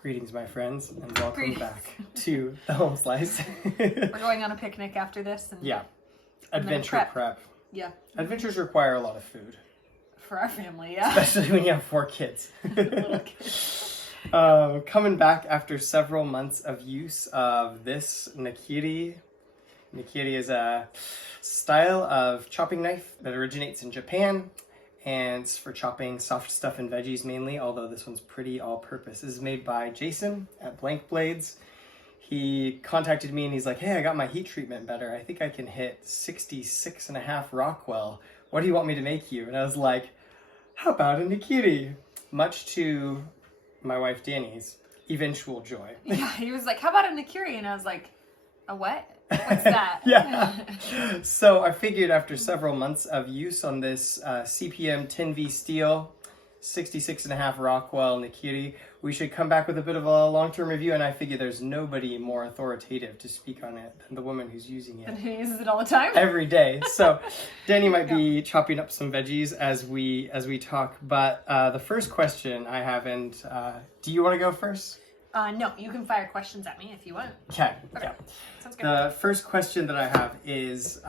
Greetings, my friends, and welcome back to the Home Slice. We're going on a picnic after this. And yeah, adventure prep. Yeah. Adventures require a lot of food. For our family, yeah. Especially when you have 4 kids. Little kids. Coming back after several months of use of this Nakiri. Nakiri is a style of chopping knife that originates in Japan. And it's for chopping soft stuff and veggies mainly, although this one's pretty all-purpose. This is made by Jason at Blank Blades. He contacted me and he's like, hey, I got my heat treatment better. I think I can hit 66.5 Rockwell. What do you want me to make you? And I was like, how about a Nakiri? Much to my wife Danny's eventual joy. Yeah, he was like, how about a Nakiri? And I was like, a what? What's that? Yeah. So I figured after several months of use on this CPM 10V steel, 66.5 Rockwell Nakiri, we should come back with a bit of a long-term review, and I figure there's nobody more authoritative to speak on it than the woman who's using it. And who uses it all the time? Every day. So Danny might be chopping up some veggies as we talk, but the first question I have, and do you want to go first? No, you can fire questions at me if you want. Okay. Yeah. Sounds good. The first question that I have is,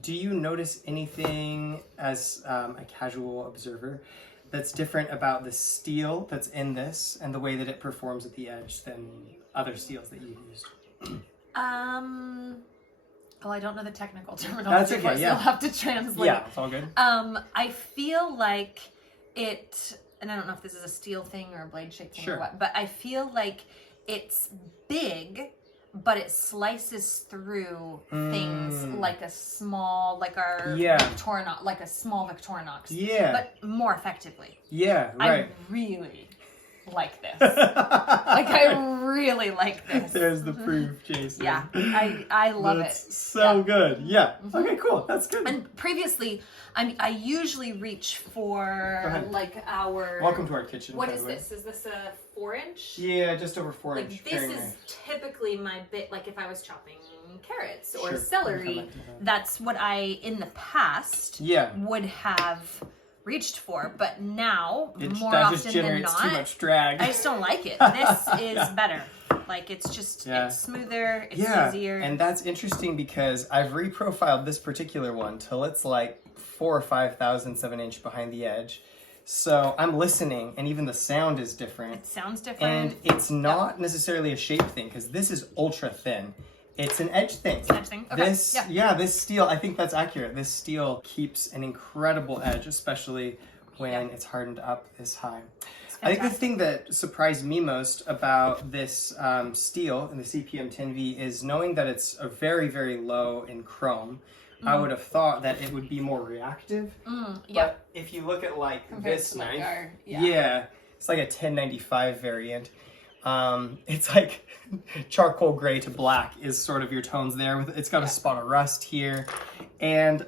do you notice anything as a casual observer that's different about the steel that's in this and the way that it performs at the edge than other steels that you've used? Well, I don't know the technical terminology. That's okay, so yeah. you'll have to translate. Yeah, it's all good. I feel like it, and I don't know if this is a steel thing or a blade shape thing Sure. or what, but I feel like it's big, but it slices through things like a small, like our Victorinox, like a small Victorinox. Yeah. But more effectively. Yeah, right. I really like this. Like, I really like this. There's the proof, Jason. Yeah, I love That's it. so good. Yeah. Okay, cool. That's good. And previously, I usually reach for like our... Welcome to our kitchen. What is this? Is this a 4-inch? Yeah, just over 4 inch. Like, this is typically my bit, like if I was chopping carrots or Sure. celery, that's what I, in the past, would have reached for, but now, more often than not, too much drag. I just don't like it. This is better. Like, it's just, it's smoother, it's easier. And that's interesting because I've reprofiled this particular one till it's like 4 or 5 thousandths of an inch behind the edge. So I'm listening, and even the sound is different. It sounds different. And it's not necessarily a shape thing, because this is ultra thin. It's an edge thing. It's an edge thing. Okay. This steel, I think that's accurate. This steel keeps an incredible edge, especially when it's hardened up this high. I think the thing that surprised me most about this steel in the CPM 10V is knowing that it's a very, very low in chrome. I would have thought that it would be more reactive. But if you look at like this knife, it's like a 1095 variant. It's like charcoal gray to black is sort of your tones there. It's got a spot of rust here, and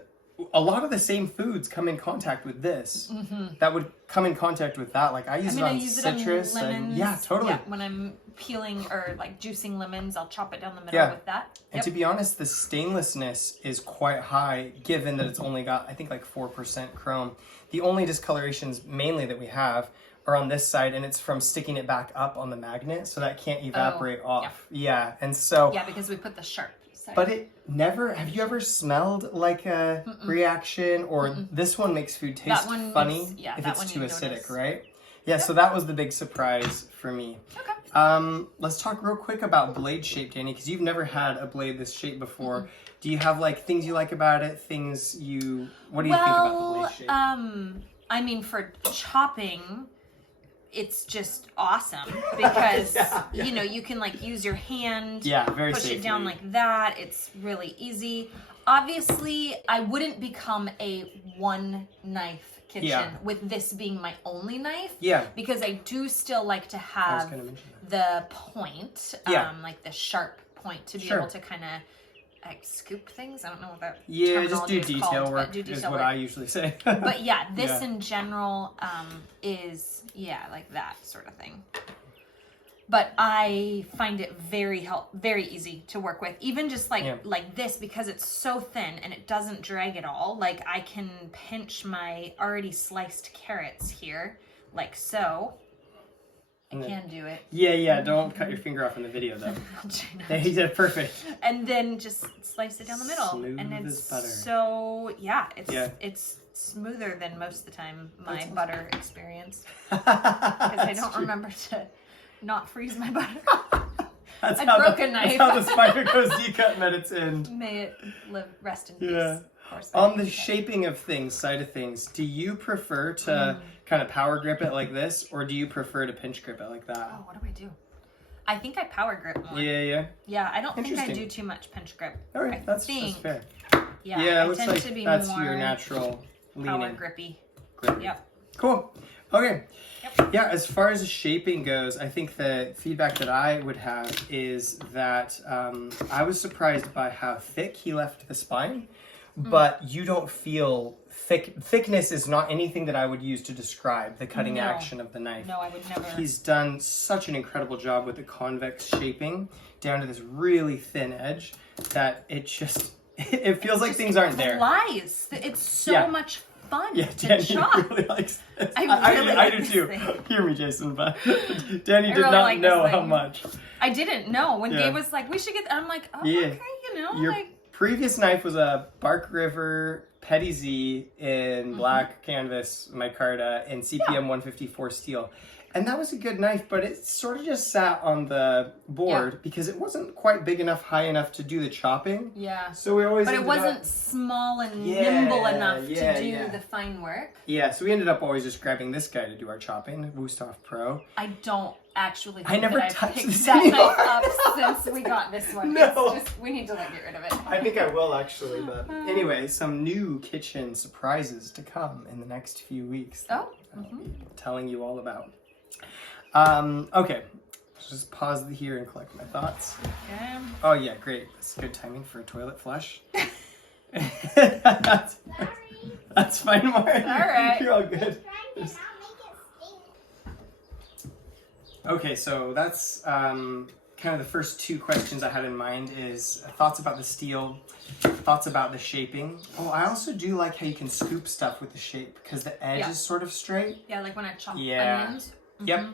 a lot of the same foods come in contact with this. That would come in contact with that. Like I use it on citrus. Lemons. And totally. Yeah, when I'm peeling or like juicing lemons, I'll chop it down the middle with that. And to be honest, the stainlessness is quite high, given that it's only got, I think, like 4% chrome. The only discolorations mainly that we have are on this side, and it's from sticking it back up on the magnet, so that can't evaporate off. Yeah, and so... Yeah, because we put the sharp side. But it never... Have you ever smelled like a reaction? Or this one makes food taste funny if it's too acidic, right? Yeah, so that was the big surprise for me. Okay. Let's talk real quick about blade shape, Danny, because you've never had a blade this shape before. Do you have like things you like about it? Things you... What do you think about the blade shape? I mean, for chopping... It's just awesome because, you know, you can like use your hand, very push safely. it down like that. It's really easy. Obviously, I wouldn't become a one knife kitchen with this being my only knife. Because I do still like to have the point, like the sharp point to be able to kind of like scoop things. I don't know what that just do detail called, work is what I usually say. But yeah, this in general is like that sort of thing. But I find it very easy to work with. Even just like this, because it's so thin and it doesn't drag at all. Like I can pinch my already sliced carrots here, like so, I can do it. Yeah, don't cut your finger off in the video though. There you did perfect. And then just slice it down the middle. Smooth and it's as butter. so, it's smoother than most of the time my butter experience. Because I don't remember to not freeze my butter. That's I how broke a knife. That's how the spider goes decut met its end. May it rest in peace. Yeah. On the shaping of things, side of things, do you prefer to kind of power grip it like this, or do you prefer to pinch grip it like that? Oh, what do I do? I think I power grip more. Yeah. Yeah, I don't think I do too much pinch grip. All right, that's fair. Yeah, it looks like that's more your natural power leaning. grippy. Grippy. Yep. Cool. Okay. Yep. Yeah, as far as the shaping goes, I think the feedback that I would have is that I was surprised by how thick he left the spine, but you don't feel thickness is not anything that I would use to describe the cutting action of the knife. No, I would never. He's done such an incredible job with the convex shaping down to this really thin edge that it just, it feels like things aren't there. Lies. It's so much fun to Danny chop. really likes this. I do this too. thing. Hear me, Jason, but Danny did really not like know this how thing. much. I didn't know. When Gabe was like, we should get, I'm like, oh, okay, Your previous knife was a Bark River Petty Z in black canvas micarta and CPM 154 steel. And that was a good knife, but it sort of just sat on the board because it wasn't quite big enough, high enough to do the chopping. Yeah. So we always But it wasn't small and nimble enough to do the fine work. Yeah, so we ended up always just grabbing this guy to do our chopping, Wusthof Pro. I don't actually I never that touched picked this that anymore. knife up since we got this one. No. It's just, we need to like get rid of it. I think I will actually, but anyway, some new kitchen surprises to come in the next few weeks. Oh. I'll be telling you all about. Okay, let's just pause here and collect my thoughts. Okay. Oh yeah, great. That's good timing for a toilet flush. That's fine, Mark. All right. You're all good. Okay, so that's kind of the first two questions I had in mind is thoughts about the steel, thoughts about the shaping. Oh, I also do like how you can scoop stuff with the shape because the edge is sort of straight. Yeah, like when I chop onions. Yep.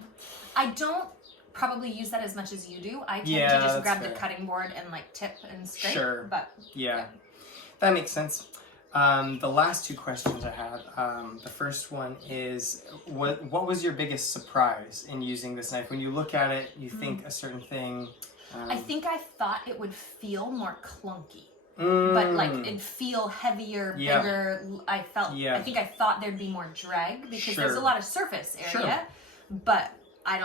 I don't probably use that as much as you do. I tend to just grab the cutting board and like tip and scrape. Sure. But that makes sense. The last two questions I had, the first one is, what was your biggest surprise in using this knife? When you look at it, you think a certain thing. I think I thought it would feel more clunky. But like it'd feel heavier, bigger. I think I thought there'd be more drag because there's a lot of surface area. But I'm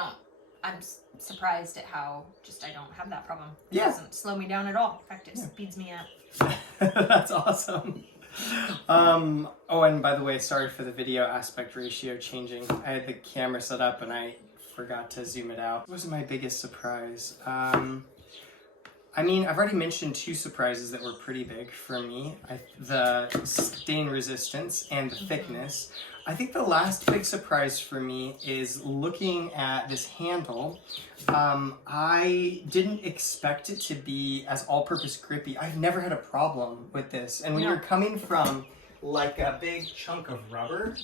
surprised at how I don't have that problem. It doesn't slow me down at all. In fact, it speeds me up. That's awesome. Oh, and by the way, sorry for the video aspect ratio changing. I had the camera set up and I forgot to zoom it out. What was my biggest surprise? I mean, I've already mentioned two surprises that were pretty big for me. The stain resistance and the thickness. I think the last big surprise for me is looking at this handle. I didn't expect it to be as all-purpose grippy. I've never had a problem with this. And when you're coming from like a big chunk of rubber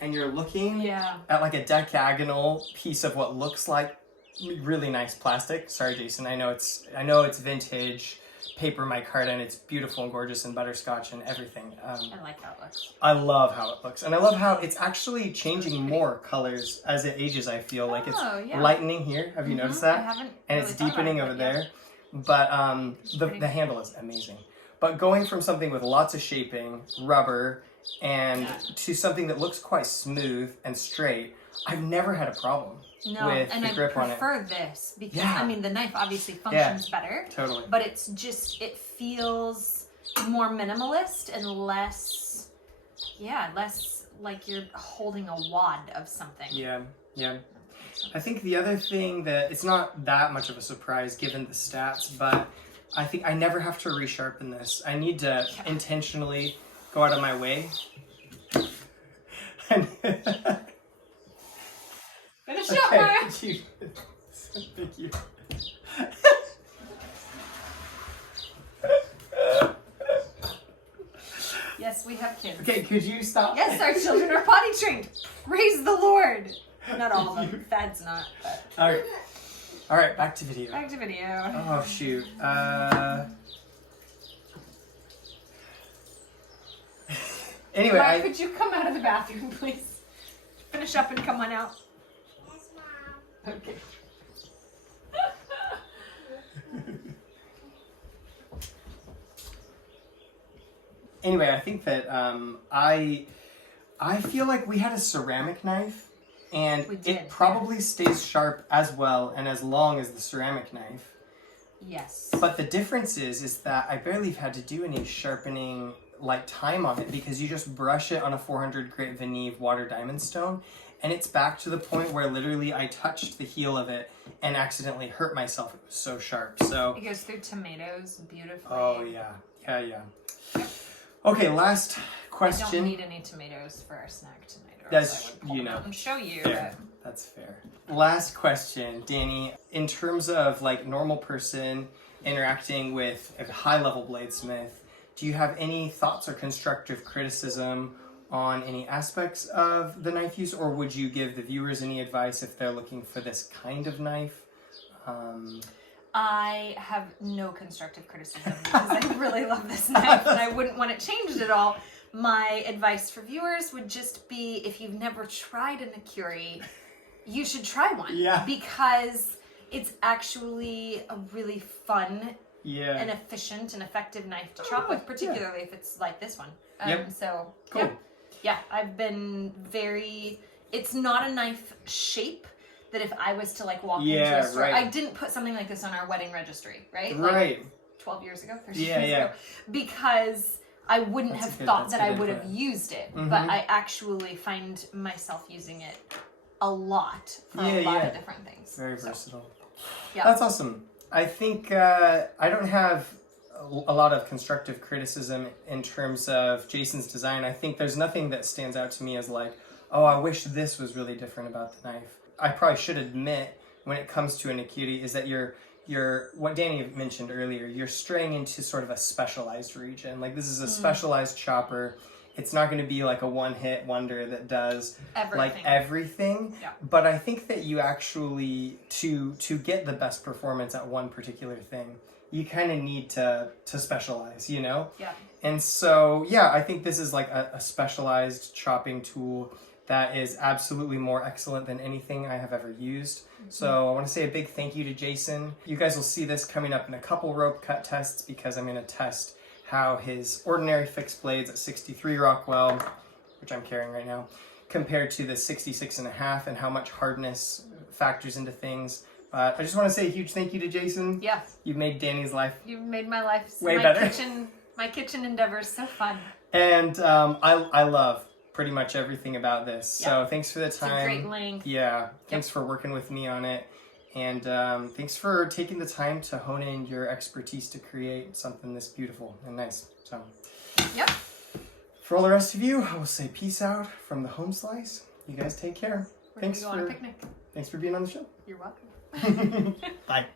and you're looking at like a decagonal piece of what looks like really nice plastic. Sorry, Jason. I know it's vintage paper micarta and it's beautiful and gorgeous and butterscotch and everything. I like how it looks. I love how it looks, and I love how it's actually changing more colors as it ages. I feel like it's lightening here. Have you noticed that? I haven't. And really it's deepening over there. But the handle is amazing. But going from something with lots of shaping, rubber, and to something that looks quite smooth and straight, I've never had a problem. No, with and the grip I on it. prefer this because I mean the knife obviously functions better. Totally. But it's just it feels more minimalist and less like you're holding a wad of something. Yeah. I think the other thing that it's not that much of a surprise given the stats, but I think I never have to resharpen this. I need to intentionally go out of my way. Finish up, Ryan. Thank you. Yes, we have kids. Okay, could you stop? Yes, our children are potty trained. Praise the Lord. Not all of them. Thad's not. But. All right, back to video. Back to video. Oh, shoot. Anyway, Mark, could you come out of the bathroom, please? Finish up and come on out. Yes, Mom. Okay. Anyway, I think that I feel like we had a ceramic knife, and it probably stays sharp as well and as long as the ceramic knife. Yes. But the difference is that I barely had to do any sharpening like time on it, because you just brush it on a 400 grit Veneve water diamond stone, and it's back to the point where literally I touched the heel of it and accidentally hurt myself. It was so sharp. So it goes through tomatoes beautifully. Oh yeah. Yep. Okay, last question. I don't need any tomatoes for our snack tonight. That's, you know, and show you. Yeah, that's fair. Last question, Danny. In terms of like normal person interacting with a high-level bladesmith, do you have any thoughts or constructive criticism on any aspects of the knife use, or would you give the viewers any advice if they're looking for this kind of knife? I have no constructive criticism because I really love this knife and I wouldn't want it changed at all. My advice for viewers would just be, if you've never tried a Nakiri, you should try one. Yeah. Because it's actually a really fun and efficient and effective knife to chop with, particularly if it's like this one. So, cool. Yeah, I've been very... It's not a knife shape that if I was to like walk into a store... I didn't put something like this on our wedding registry, right? Right. Like 12 years ago, 13 years ago. Because I wouldn't have thought that I would have used it. Mm-hmm. But I actually find myself using it a lot for a lot of different things. Very versatile. Yeah. That's awesome. I think I don't have a lot of constructive criticism in terms of Jason's design. I think there's nothing that stands out to me as like, oh, I wish this was really different about the knife. I probably should admit, when it comes to a Nakiri, is that you're what Danny mentioned earlier, you're straying into sort of a specialized region. Like, this is a specialized chopper. It's not going to be like a one-hit wonder that does everything. Yeah. But I think that you actually, to get the best performance at one particular thing, you kind of need to specialize, you know? Yeah. And so, yeah, I think this is like a specialized chopping tool that is absolutely more excellent than anything I have ever used. Mm-hmm. So I want to say a big thank you to Jason. You guys will see this coming up in a couple rope cut tests, because I'm going to test how his ordinary fixed blades at 63 Rockwell, which I'm carrying right now, compared to the 66.5 and how much hardness factors into things. But I just want to say a huge thank you to Jason. Yeah. You've made Danny's life You've made my life way better. My kitchen endeavors so fun. And I love pretty much everything about this. So thanks for the time. It's a great length. Yeah. Thanks for working with me on it. And thanks for taking the time to hone in your expertise to create something this beautiful and nice. So, for all the rest of you, I will say peace out from the home slice. You guys take care. We're gonna go on a picnic. Thanks for being on the show. You're welcome. Bye.